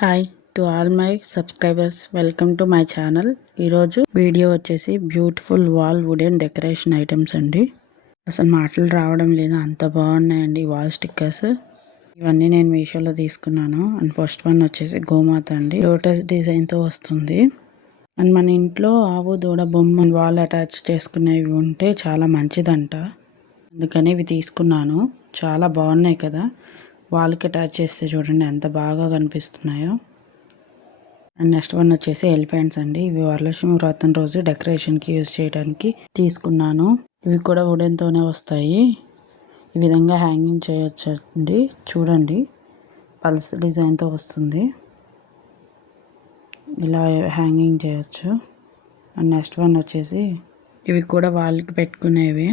Hi to all my subscribers, welcome to my channel. ఈరోజు video వచ్చేసి beautiful wall wooden decoration items అండి. అసలు మాటలు రావడం లేదు, అంత బాగున్నాయండి వాల్ స్టిక్కర్స్. ఇవన్నీ నేను మీషోలో తీసుకున్నాను. అండ్ ఫస్ట్ వన్ వచ్చేసి గోమాత అండి, లోటస్ డిజైన్తో వస్తుంది. అండ్ మన ఇంట్లో ఆవు దూడ బొమ్మ వాల్ అటాచ్ చేసుకునేవి ఉంటే చాలా మంచిదంట, అందుకని ఇవి తీసుకున్నాను. చాలా బాగున్నాయి కదా, వాల్కి అటాచ్ చేస్తే చూడండి ఎంత బాగా కనిపిస్తున్నాయో. అండ్ నెక్స్ట్ వన్ వచ్చేసి ఎలిఫెంట్స్ అండి. ఇవి వరలక్ష్మి వ్రతం రోజు డెకరేషన్కి యూజ్ చేయడానికి తీసుకున్నాను. ఇవి కూడా వుడెన్తోనే వస్తాయి. ఈ విధంగా హ్యాంగింగ్ చేయొచ్చండి. చూడండి, పల్స్ డిజైన్తో వస్తుంది. ఇలా హ్యాంగింగ్ చేయొచ్చు. అండ్ నెక్స్ట్ వన్ వచ్చేసి ఇవి కూడా వాల్కి పెట్టుకునేవి.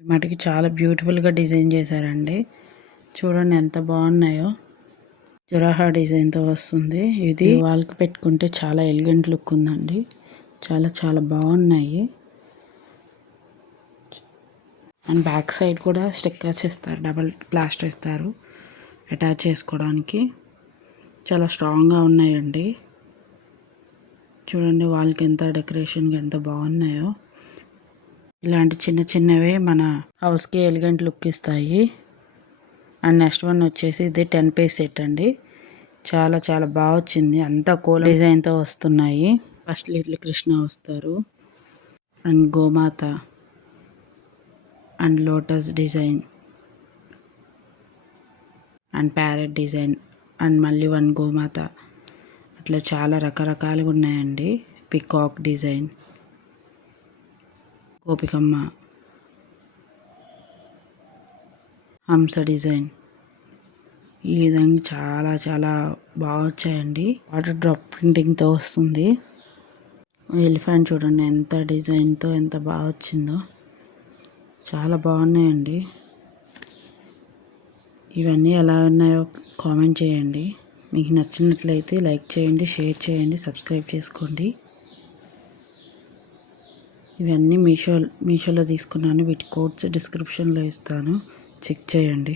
మటుకి చాలా బ్యూటిఫుల్గా డిజైన్ చేశారండి. చూడండి ఎంత బాగున్నాయో. జురాహా డిజైన్తో వస్తుంది. ఇది వాల్కి పెట్టుకుంటే చాలా ఎలిగెంట్ లుక్ ఉందండి. చాలా చాలా బాగున్నాయి. అండ్ బ్యాక్ సైడ్ కూడా స్టిక్కర్స్ ఇస్తారు, డబల్ ప్లాస్టర్ ఇస్తారు అటాచ్ చేసుకోవడానికి. చాలా స్ట్రాంగ్గా ఉన్నాయండి. చూడండి వాల్కి ఎంత డెకరేషన్గా ఎంత బాగున్నాయో. ఇలాంటి చిన్న చిన్నవే మన హౌస్కి ఎలిగెంట్ లుక్ ఇస్తాయి. అండ్ నెక్స్ట్ వన్ వచ్చేసి ఇది 10 పీస్ సెట్ అండి. చాలా చాలా బాగా వచ్చింది. అంతా కోల డిజైన్తో వస్తున్నాయి. ఫస్ట్ లిటిల్ కృష్ణ వస్తారు, అండ్ గోమాత, and lotus design, and parrot design, and మళ్ళీ వన్ గోమాత. అట్లా చాలా రకరకాలుగా ఉన్నాయండి. పికాక్ డిజైన్, గోపికమ్మ, హంస డిజైన్. ఈ విధంగా చాలా చాలా బాగా వచ్చాయండి. వాటర్ డ్రాప్ ప్రింటింగ్తో వస్తుంది. ఎలిఫెంట్ చూడండి ఎంత డిజైన్తో ఎంత బాగా వచ్చిందో. చాలా బాగున్నాయండి. ఇవన్నీ ఎలా ఉన్నాయో కామెంట్ చేయండి. మీకు నచ్చినట్లయితే లైక్ చేయండి, షేర్ చేయండి, సబ్స్క్రైబ్ చేసుకోండి. ఇవన్నీ మీషోలో తీసుకున్నాను. వీటి కోడ్స్ డిస్క్రిప్షన్లో ఇస్తాను, చెక్ చేయండి.